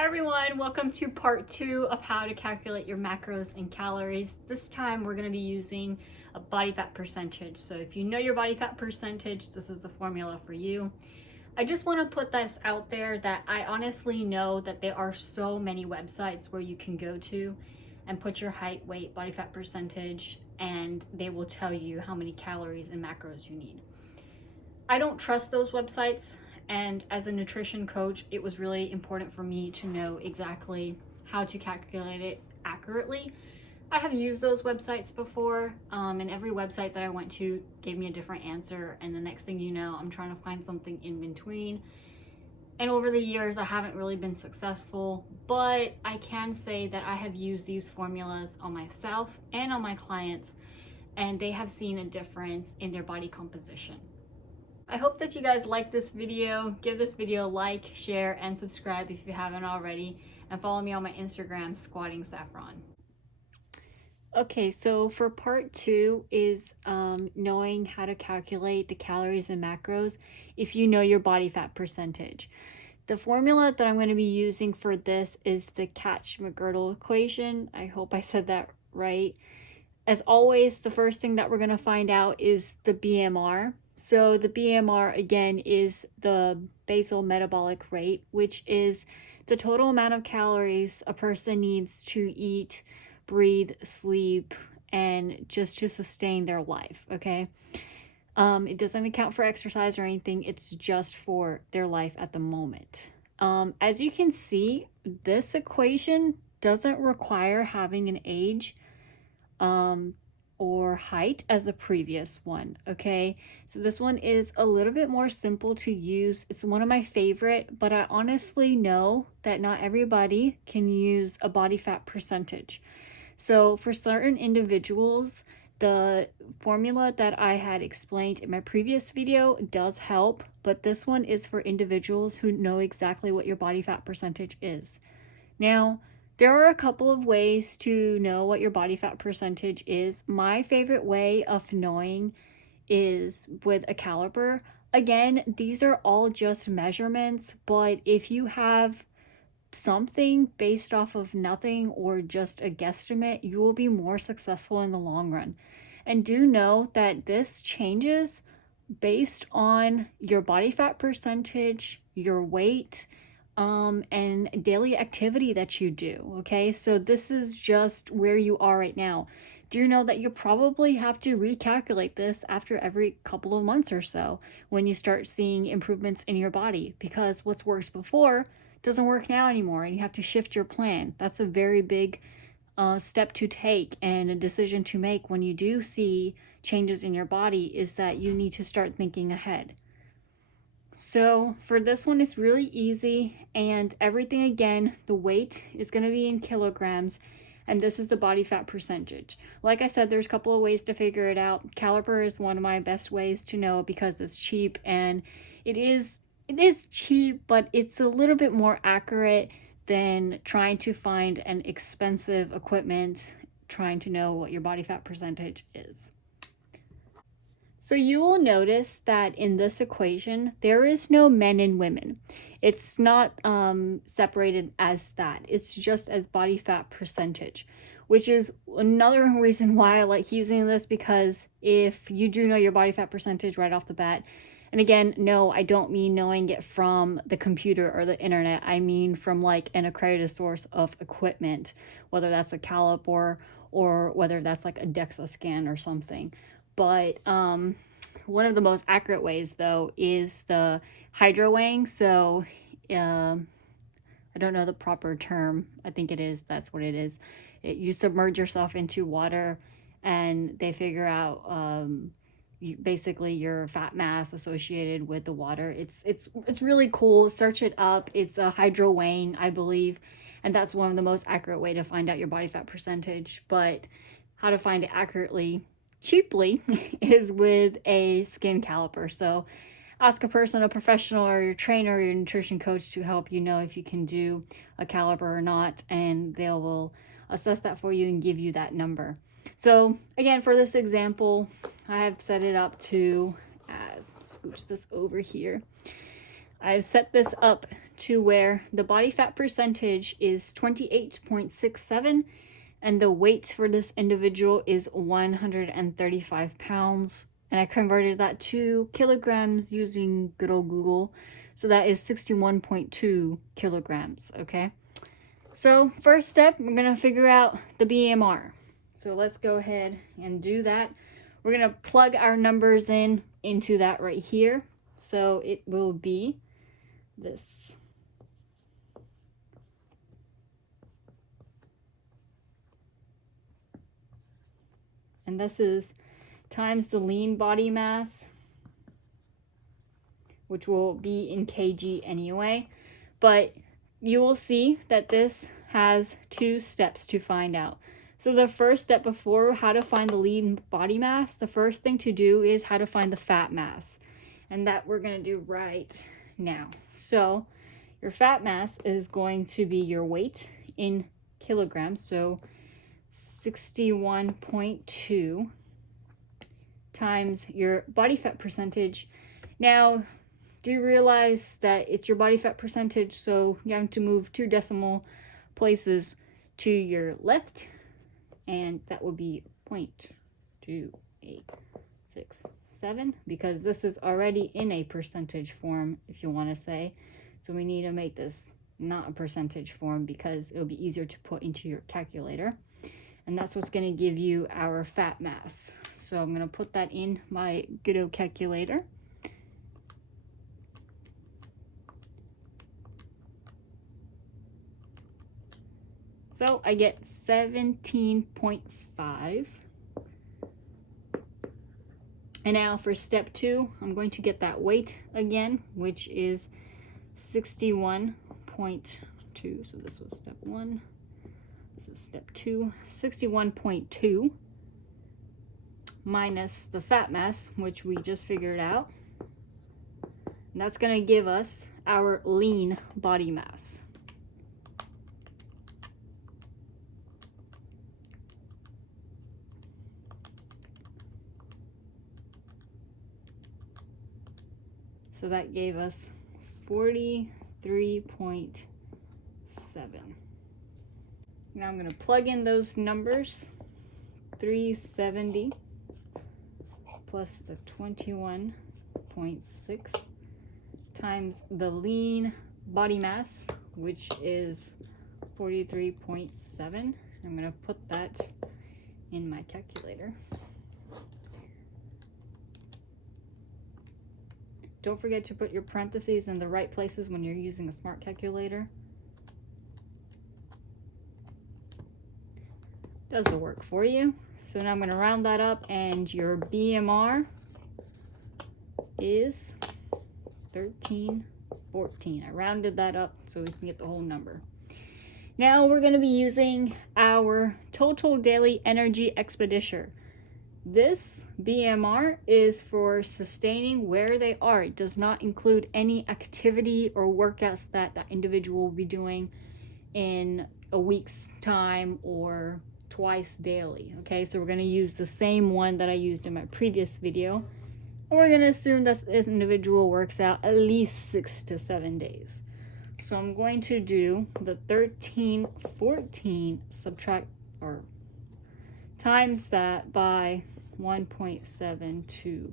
Hi everyone, welcome to part 2 of how to calculate your macros and calories. This time we're going to be using a body fat percentage. So if you know your body fat percentage, this is the formula for you. I just want to put this out there that I honestly know that there are so many websites where you can go to and put your height, weight, body fat percentage, and they will tell you how many calories and macros you need. I don't trust those websites. And as a nutrition coach, it was really important for me to know exactly how to calculate it accurately. I have used those websites before, and every website that I went to gave me a different answer. And the next thing you know, I'm trying to find something in between. And over the years, I haven't really been successful, but I can say that I have used these formulas on myself and on my clients, and they have seen a difference in their body composition. I hope that you guys like this video. Give this video a like, share, and subscribe if you haven't already. And follow me on my Instagram, Squatting Saffron. Okay, so for part 2 is knowing how to calculate the calories and macros if you know your body fat percentage. The formula that I'm going to be using for this is the Katch-McGirdle equation. I hope I said that right. As always, the first thing that we're going to find out is the BMR. So the BMR, again, is the basal metabolic rate, which is the total amount of calories a person needs to eat, breathe, sleep, and just to sustain their life, okay? It doesn't account for exercise or anything. It's just for their life at the moment. As you can see, this equation doesn't require having an age or height as the previous one, okay? So this one is a little bit more simple to use. It's one of my favorite, but I honestly know that not everybody can use a body fat percentage. So for certain individuals, the formula that I had explained in my previous video does help, but this one is for individuals who know exactly what your body fat percentage is. Now, there are a couple of ways to know what your body fat percentage is. My favorite way of knowing is with a caliper. Again, these are all just measurements, but if you have something based off of nothing or just a guesstimate, you will be more successful in the long run. And do know that this changes based on your body fat percentage, your weight, and daily activity that you do, okay? So this is just where you are right now. Do know that you probably have to recalculate this after every couple of months or so when you start seeing improvements in your body, because what's worked before doesn't work now anymore, and you have to shift your plan. That's a very big step to take and a decision to make when you do see changes in your body, is that you need to start thinking ahead. So for this one, it's really easy, and everything, again, the weight is going to be in kilograms, and this is the body fat percentage. Like I said, there's a couple of ways to figure it out. Caliper is one of my best ways to know because it's cheap, and it is cheap, but it's a little bit more accurate than trying to find an expensive equipment trying to know what your body fat percentage is. So you will notice that in this equation, there is no men and women. It's not separated as that. It's just as body fat percentage, which is another reason why I like using this, because if you do know your body fat percentage right off the bat, and again, no, I don't mean knowing it from the computer or the internet. I mean from like an accredited source of equipment, whether that's a caliper or whether that's like a DEXA scan or something. But one of the most accurate ways, though, is the hydro weighing. So I don't know the proper term. I think it is. That's what it is. You submerge yourself into water, and they figure out basically your fat mass associated with the water. It's really cool. Search it up. It's a hydro weighing, I believe, and that's one of the most accurate way to find out your body fat percentage. But how to find it accurately cheaply is with a skin caliper. So ask a person, a professional, or your trainer or your nutrition coach to help you know if you can do a caliper or not, and they will assess that for you and give you that number. So again, for this example, I have set it up to, scooch this over here, I've set this up to where the body fat percentage is 28.67 and the weight for this individual is 135 pounds. And I converted that to kilograms using good old Google. So that is 61.2 kilograms, okay? So first step, we're gonna figure out the BMR. So let's go ahead and do that. We're gonna plug our numbers in into that right here. So it will be this. And this is times the lean body mass, which will be in kg anyway. But you will see that this has 2 steps to find out. So the first step before how to find the lean body mass, the first thing to do is how to find the fat mass. And that we're going to do right now. So your fat mass is going to be your weight in kilograms. So 61.2 times your body fat percentage. Now, do you realize that it's your body fat percentage, so you have to move 2 decimal places to your left, and that would be 0.2867, because this is already in a percentage form, if you want to say. So we need to make this not a percentage form because it'll be easier to put into your calculator. And that's what's going to give you our fat mass. So I'm going to put that in my good old calculator. So I get 17.5. And now for step 2, I'm going to get that weight again, which is 61.2. So this was step 1. This is step 2, 61.2 minus the fat mass, which we just figured out. And that's going to give us our lean body mass. So that gave us 43.7. Now I'm going to plug in those numbers. 370 plus the 21.6 times the lean body mass, which is 43.7. I'm going to put that in my calculator. Don't forget to put your parentheses in the right places when you're using a smart calculator. Does the work for you. So now I'm going to round that up, and your BMR is 1314. I rounded that up so we can get the whole number. Now we're going to be using our total daily energy expedition. This BMR is for sustaining where they are. It does not include any activity or workouts that that individual will be doing in a week's time or twice daily. Okay, so we're going to use the same one that I used in my previous video. And we're going to assume that this individual works out at least 6 to 7 days. So I'm going to do the 1314 subtract or times that by 1.725.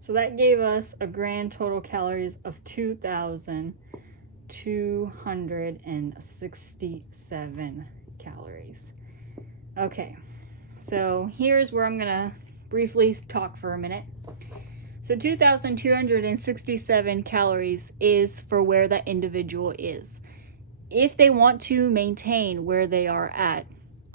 So that gave us a grand total calories of 2,267 calories. Okay, so here's where I'm gonna briefly talk for a minute. So 2,267 calories is for where that individual is. If they want to maintain where they are at,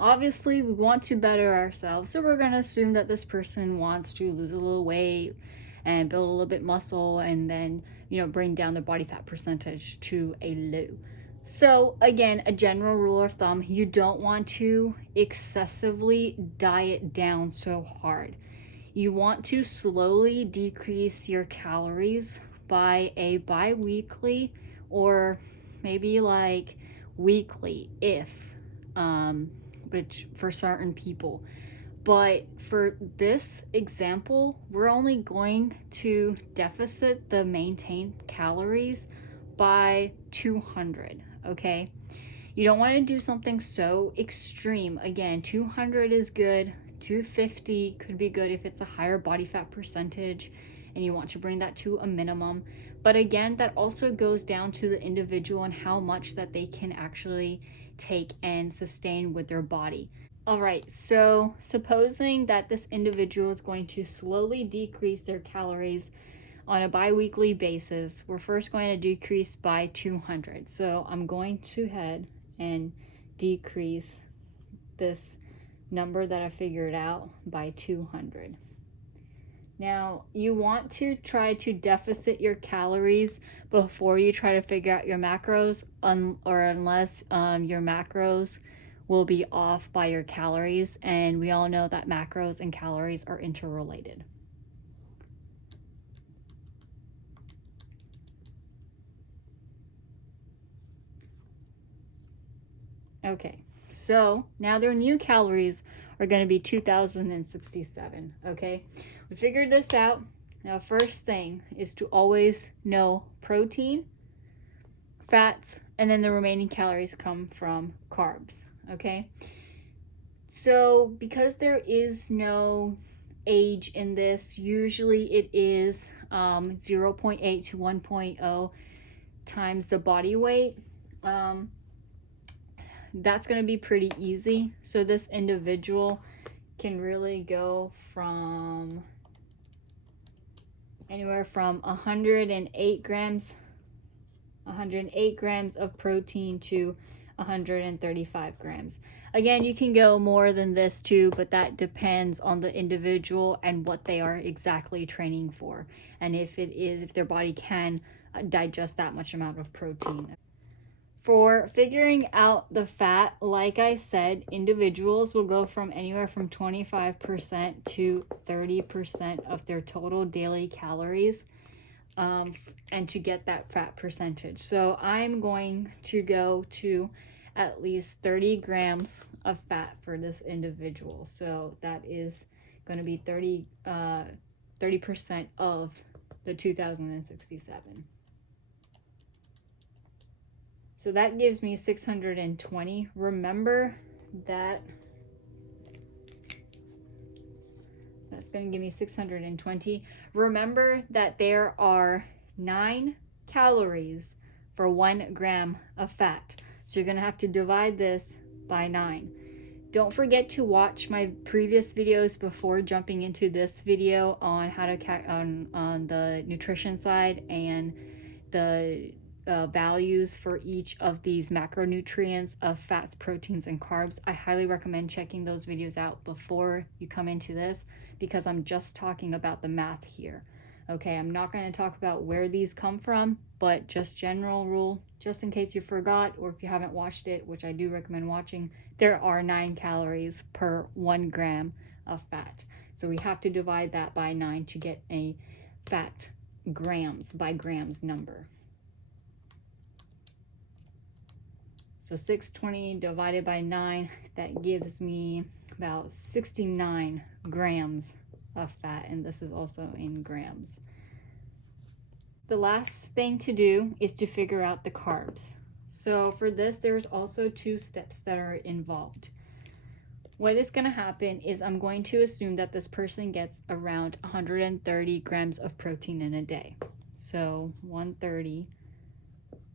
obviously we want to better ourselves. So we're going to assume that this person wants to lose a little weight and build a little bit muscle and then, bring down their body fat percentage to a low. So again, a general rule of thumb, you don't want to excessively diet down so hard. You want to slowly decrease your calories by a bi-weekly or maybe like weekly if which for certain people. But for this example, we're only going to deficit the maintained calories by 200, okay? You don't want to do something so extreme. Again, 200 is good. 250 could be good if it's a higher body fat percentage and you want to bring that to a minimum. But again, that also goes down to the individual and how much that they can actually take and sustain with their body. All right, so supposing that this individual is going to slowly decrease their calories on a bi-weekly basis, we're first going to decrease by 200. So I'm going to head and decrease this number that I figured out by 200. Now, you want to try to deficit your calories before you try to figure out your macros, or unless your macros will be off by your calories, and we all know that macros and calories are interrelated. Okay, so now their new calories are going to be 2,067. Okay, we figured this out. Now, first thing is to always know protein, fats, and then the remaining calories come from carbs. Okay, so because there is no age in this, usually it is 0.8 to 1.0 times the body weight. That's going to be pretty easy. So this individual can really go from anywhere from 108 grams of protein to 135 grams. Again, you can go more than this too, but that depends on the individual and what they are exactly training for, and if their body can digest that much amount of protein. For figuring out the fat, like I said, individuals will go from anywhere from 25% to 30% of their total daily calories, and to get that fat percentage. So I'm going to go to at least 30 grams of fat for this individual. So that is going to be 30% of the 2,067. So that gives me 620. Remember that that's going to give me 620. Remember that there are 9 calories for 1 gram of fat. So you're going to have to divide this by 9. Don't forget to watch my previous videos before jumping into this video on how to on the nutrition side and the values for each of these macronutrients of fats, proteins, and carbs. I highly recommend checking those videos out before you come into this, because I'm just talking about the math here. Okay, I'm not going to talk about where these come from, but just general rule, just in case you forgot or if you haven't watched it, which I do recommend watching, there are 9 calories per 1 gram of fat. So we have to divide that by 9 to get a fat grams by grams number. So 620 divided by 9, that gives me about 69 grams of fat, and this is also in grams. The last thing to do is to figure out the carbs. So for this, there's also 2 steps that are involved. What is going to happen is I'm going to assume that this person gets around 130 grams of protein in a day. So 130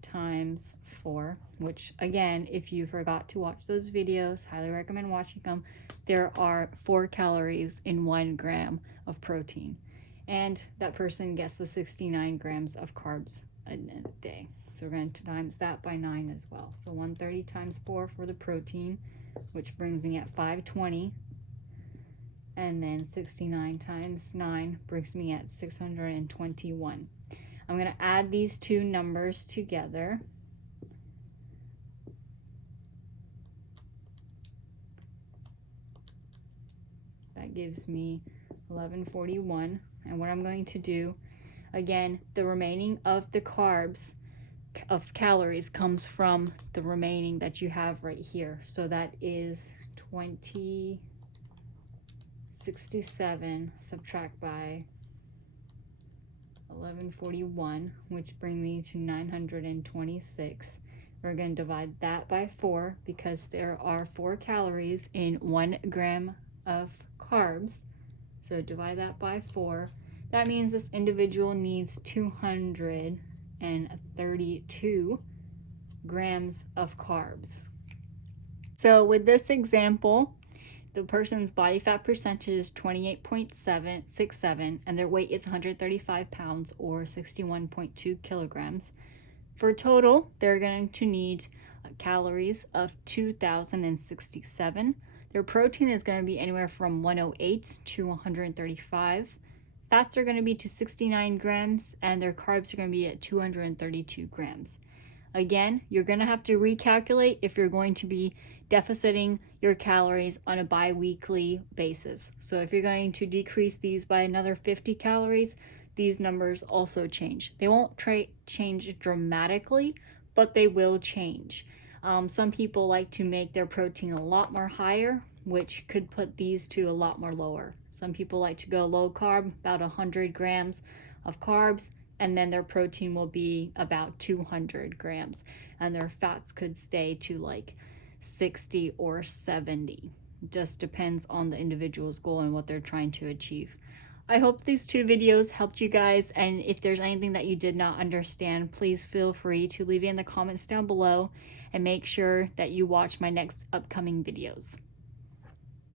times 4, which again, if you forgot to watch those videos, highly recommend watching them. There are 4 calories in 1 gram of protein, and that person gets the 69 grams of carbs a day. So we're going to times that by 9 as well. So 130 times 4 for the protein, which brings me at 520, and then 69 times 9 brings me at 621. I'm going to add these 2 numbers together. That gives me 1141. And what I'm going to do, again, the remaining of the carbs, of calories, comes from the remaining that you have right here. So that is 2067 subtract by 1141, which brings me to 926. We're going to divide that by 4 because there are 4 calories in 1 gram of carbs. So divide that by 4. That means this individual needs 232 grams of carbs. So with this example, the person's body fat percentage is 28.767 and their weight is 135 pounds or 61.2 kilograms. For total, they're going to need calories of 2,067. Their protein is going to be anywhere from 108 to 135. Fats are going to be to 69 grams and their carbs are going to be at 232 grams. Again, you're going to have to recalculate if you're going to be deficiting your calories on a bi-weekly basis. So if you're going to decrease these by another 50 calories, these numbers also change. They won't change dramatically, but they will change. Some people like to make their protein a lot more higher, which could put these to a lot more lower. Some people like to go low carb, about 100 grams of carbs, and then their protein will be about 200 grams, and their fats could stay to like 60 or 70. Just depends on the individual's goal and what they're trying to achieve. I hope these 2 videos helped you guys, and if there's anything that you did not understand, please feel free to leave it in the comments down below, and make sure that you watch my next upcoming videos.